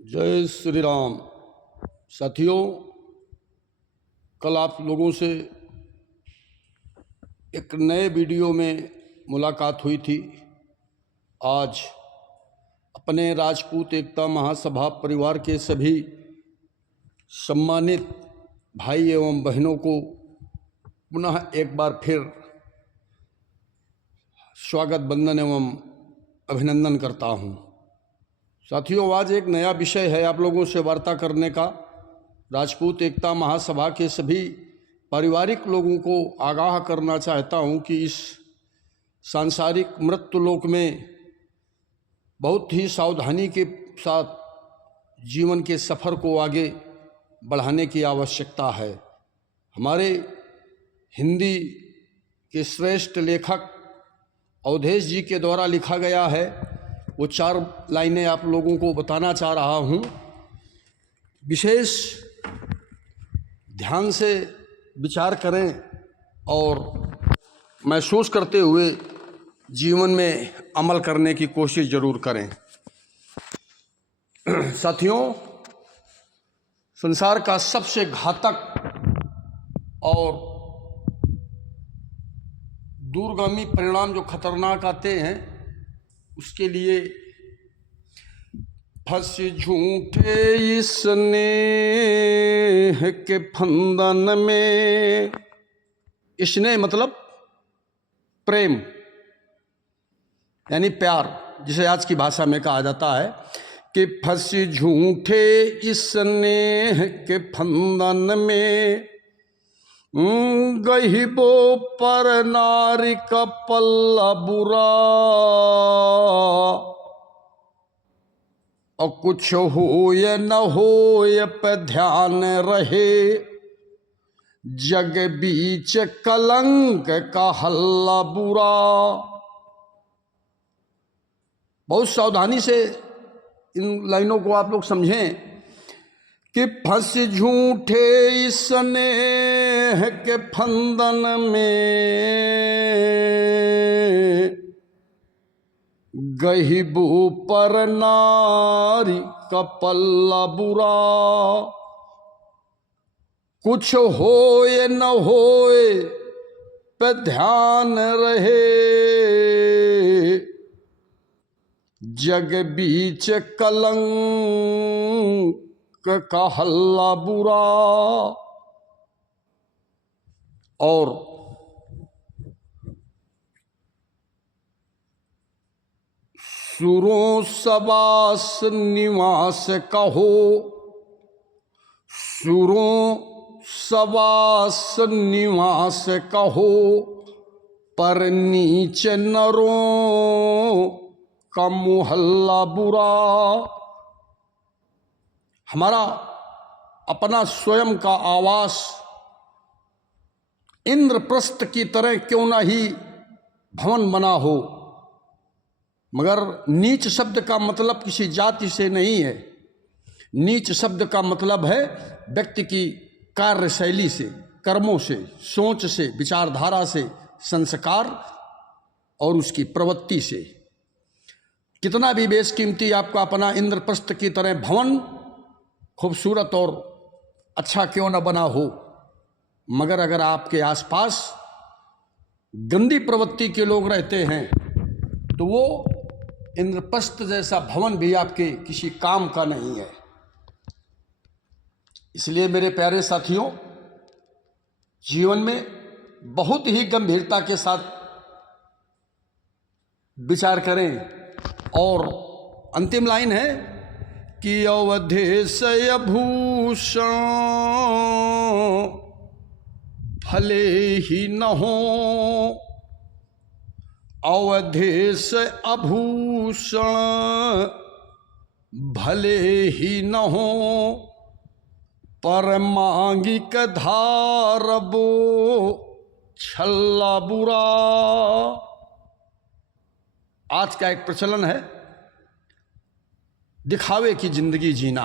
जय श्री राम। साथियों, कल आप लोगों से एक नए वीडियो में मुलाकात हुई थी। आज अपने राजपूत एकता महासभा परिवार के सभी सम्मानित भाई एवं बहनों को पुनः एक बार फिर स्वागत बंदन एवं अभिनंदन करता हूँ। साथियों, आज एक नया विषय है आप लोगों से वार्ता करने का। राजपूत एकता महासभा के सभी पारिवारिक लोगों को आगाह करना चाहता हूं कि इस सांसारिक मृत्युलोक में बहुत ही सावधानी के साथ जीवन के सफ़र को आगे बढ़ाने की आवश्यकता है। हमारे हिंदी के श्रेष्ठ लेखक अवधेश जी के द्वारा लिखा गया है, वो 4 लाइनें आप लोगों को बताना चाह रहा हूँ। विशेष ध्यान से विचार करें और महसूस करते हुए जीवन में अमल करने की कोशिश जरूर करें। साथियों, संसार का सबसे घातक और दूरगामी परिणाम जो खतरनाक आते हैं, उसके लिए फंस झूठे इस स्नेह के फंदन में। स्नेह मतलब प्रेम यानी प्यार, जिसे आज की भाषा में कहा जाता है कि फंस झूठे इस स्नेह के फंदन में, गहिबो पर नारी का पल्ला बुरा, और कुछ हो या न हो ये पे ध्यान रहे, जग बीच कलंक का हल्ला बुरा। बहुत सावधानी से इन लाइनों को आप लोग समझें कि फंस झूठे इस स्नेह के फंदन में, गहिबू पर नारी का पल्ला बुरा, कुछ हो ये न होए पे ध्यान रहे, जग बीच कलंक का हल्ला बुरा। और सुरों सबास निवास कहो, सुरों सबास निवास कहो, पर नीच नरों का मुहल्ला बुरा। हमारा अपना स्वयं का आवास इंद्रप्रस्थ की तरह क्यों ना ही भवन बना हो, मगर नीच शब्द का मतलब किसी जाति से नहीं है। नीच शब्द का मतलब है व्यक्ति की कार्यशैली से, कर्मों से, सोच से, विचारधारा से, संस्कार और उसकी प्रवृत्ति से। कितना भी बेशकीमती आपका अपना इंद्रप्रस्थ की तरह भवन खूबसूरत और अच्छा क्यों न बना हो, मगर अगर आपके आसपास गंदी प्रवृत्ति के लोग रहते हैं तो वो इंद्रप्रस्थ जैसा भवन भी आपके किसी काम का नहीं है। इसलिए मेरे प्यारे साथियों, जीवन में बहुत ही गंभीरता के साथ विचार करें। और अंतिम लाइन है कि अवधेश भूषण भले ही न हो, अवधेश आभूषण भले ही न हो, पर मांगिक धारबो छल्ला बुरा। आज का एक प्रचलन है दिखावे की जिंदगी जीना,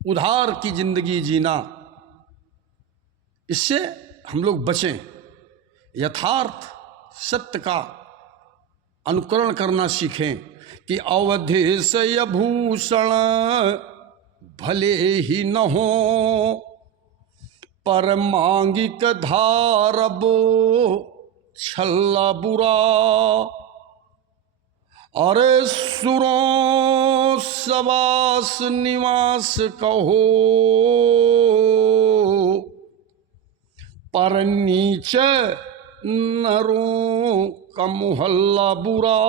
उधार की जिंदगी जीना। इससे हम लोग बचें। यथार्थ सत्य का अनुकरण करना सीखें कि अवधेश भूषण भले ही न हो, पर मांगिक धारबो छल्ला बुरा। अरे सुरों सवास निवास कहो, पर नीचे नरों का मुहल्ला बुरा।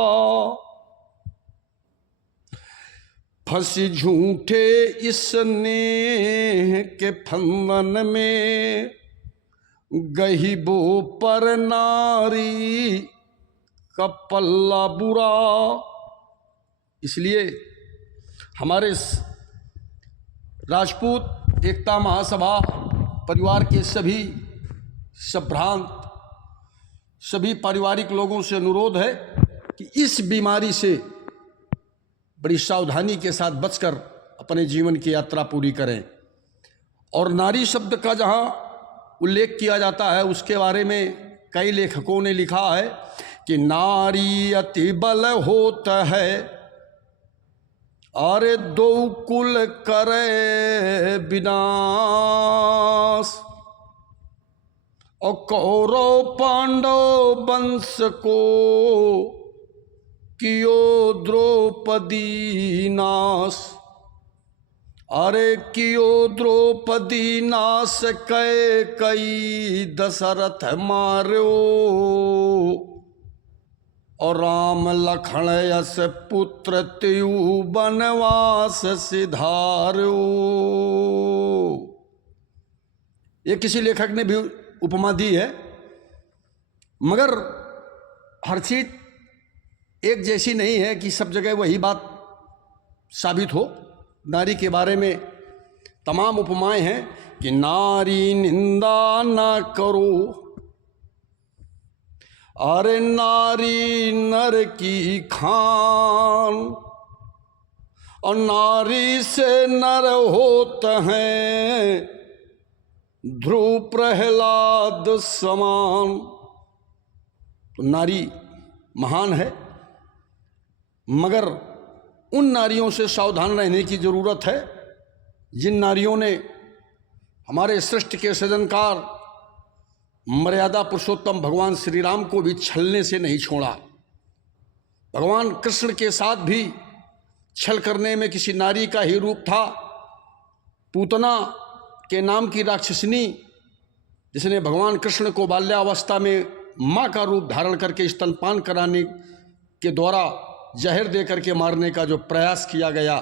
फंसी झूठे इस स्नेह के फंदन में, गहिबो पर नारी का पल्ला बुरा। इसलिए हमारे राजपूत एकता महासभा परिवार के सभी संभ्रांत सभी पारिवारिक लोगों से अनुरोध है कि इस बीमारी से बड़ी सावधानी के साथ बचकर अपने जीवन की यात्रा पूरी करें। और नारी शब्द का जहाँ उल्लेख किया जाता है उसके बारे में कई लेखकों ने लिखा है कि नारी अति बल होता है, अरे दो कुल करे विनाश। और कौरव पांडव वंश को कियो द्रौपदी नाश। अरे कियो द्रौपदी नाश कै कई दशरथ मार्यो, और राम लखन यस पुत्र त्यू बनवास सिधार्यो। ये किसी लेखक ने भी उपमा दी है, मगर हर चीज एक जैसी नहीं है कि सब जगह वही बात साबित हो। नारी के बारे में तमाम उपमाएं हैं कि नारी निंदा ना करो, अरे नारी नर की खान। और नारी से नर होते हैं ध्रुव प्रहलाद समान। तो नारी महान है, मगर उन नारियों से सावधान रहने की जरूरत है जिन नारियों ने हमारे सृष्टि के सृजनकार मर्यादा पुरुषोत्तम भगवान श्री राम को भी छलने से नहीं छोड़ा। भगवान कृष्ण के साथ भी छल करने में किसी नारी का ही रूप था। पूतना के नाम की राक्षसनी, जिसने भगवान कृष्ण को बाल्यावस्था में माँ का रूप धारण करके स्तनपान कराने के द्वारा जहर दे करके मारने का जो प्रयास किया गया,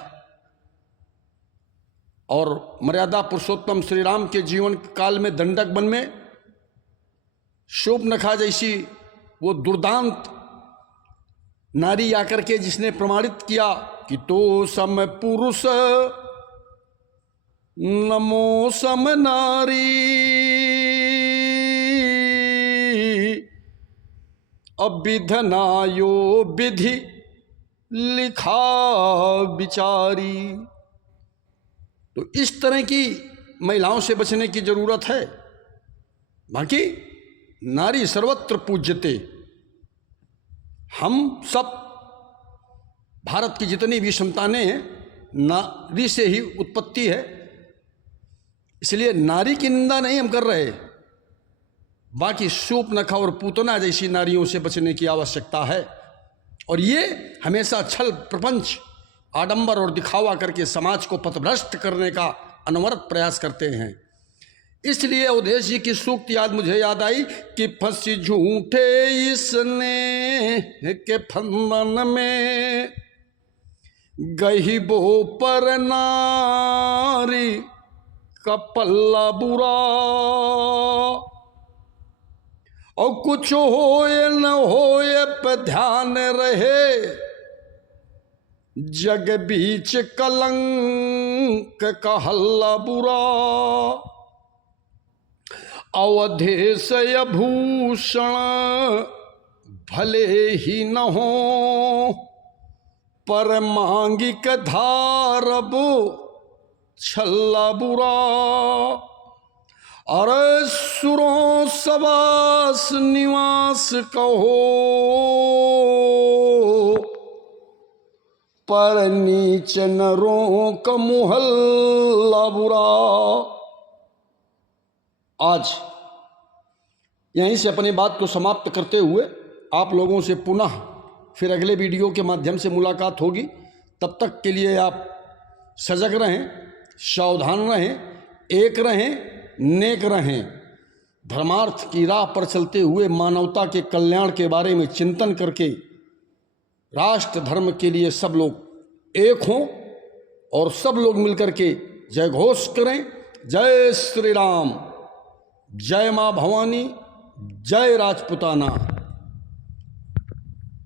और मर्यादा पुरुषोत्तम श्री राम के जीवन काल में दंडक वन में शूर्पणखा जैसी वो दुर्दांत नारी आकर के जिसने प्रमाणित किया कि तो सम पुरुष नमो सम नारी, अविधनायो विधि लिखा विचारी। तो इस तरह की महिलाओं से बचने की जरूरत है। बाकी नारी सर्वत्र पूज्यते। हम सब भारत की जितनी भी संतानें हैं नारी से ही उत्पत्ति है, इसलिए नारी की निंदा नहीं हम कर रहे। बाकी शूर्पणखा और पूतना जैसी नारियों से बचने की आवश्यकता है। और ये हमेशा छल प्रपंच आडंबर और दिखावा करके समाज को पथभ्रष्ट करने का अनवरत प्रयास करते हैं। इसलिए अवधेश जी की सूक्ति आज मुझे याद आई कि फंसी झूठे इसने के फंदन में, गहिबो पर नारी का पल्ला बुरा। और कुछ होए न होए पे ध्यान रहे, जग बीच कलंक का हल्ला बुरा। अवधेश भूषण भले ही न हो, पर मांगिक धारबो छल्ला बुरा। अरे सुरों सवास निवास कहो, पर नीच नरों का मुहल्ला बुरा। आज यहीं से अपनी बात को समाप्त करते हुए आप लोगों से पुनः फिर अगले वीडियो के माध्यम से मुलाकात होगी। तब तक के लिए आप सजग रहें, सावधान रहें, एक रहें, नेक रहें। धर्मार्थ की राह पर चलते हुए मानवता के कल्याण के बारे में चिंतन करके राष्ट्र धर्म के लिए सब लोग एक हों और सब लोग मिलकर के जय घोष करें। जय श्री राम, जय माँ भवानी, जय राजपुताना।